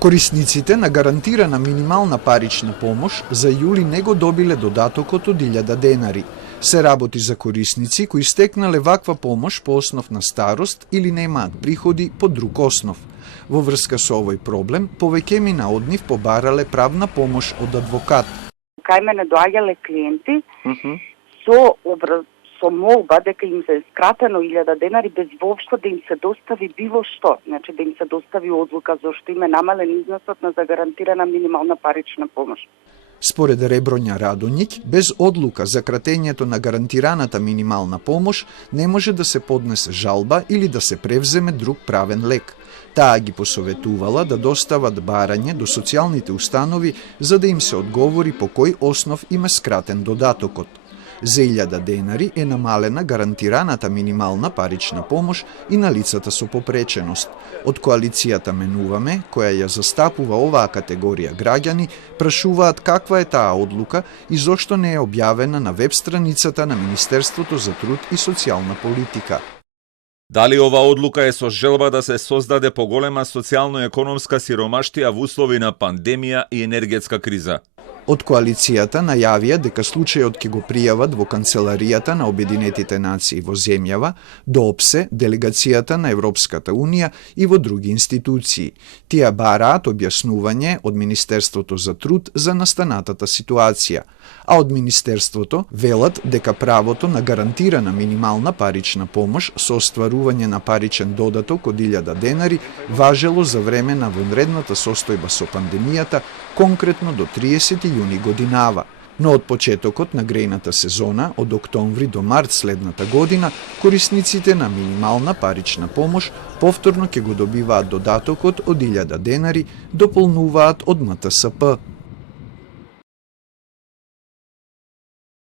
Корисниците на гарантирана минимална парична помош за јули не го добиле додатокот од 1000 денари. Се работи за корисници кои стекнале ваква помош по основ на старост или немаат приходи по друг основ. Во врска со овој проблем, повеќемина од нив побарале правна помош од адвокат. Кај мене доаѓале клиенти со молба дека им се скратено 1000 денари без воопшто да им се достави било што, значи да им се достави одлука зашто им е намален износот на загарантирана минимална парична помош. Според Реброња Радоњик, без одлука за кратењето на гарантираната минимална помош не може да се поднесе жалба или да се превземе друг правен лек. Таа ги посоветувала да достават барање до социјалните установи за да им се одговори по кој основ им е скратен додатокот. За 1000 денари е намалена гарантираната минимална парична помош и на лицата со попреченост. Од коалицијата Менуваме, која ја застапува оваа категорија граѓани, прашуваат каква е таа одлука и зошто не е објавена на веб страницата на Министерството за труд и социјална политика. Дали ова одлука е со желба да се создаде поголема социјално-економска сиромаштија во услови на пандемија и енергетска криза? Од коалицијата најавија дека случајот ќе го пријават во Канцеларијата на Обединетите нации во земјава, до ОПСЕ, делегацијата на Европската Унија и во други институции. Тие бараат објаснување од Министерството за труд за настанатата ситуација, а од Министерството велат дека правото на гарантирана минимална парична помош со остварување на паричен додаток од 1000 денари важело за време на вонредната состојба со пандемијата, конкретно до 30 јуни годинава. Но од почетокот на грејната сезона, од октомври до март следната година, корисниците на минимална парична помош повторно ќе го добиваат додатокот од 1000 денари, дополнуваат од МТСП.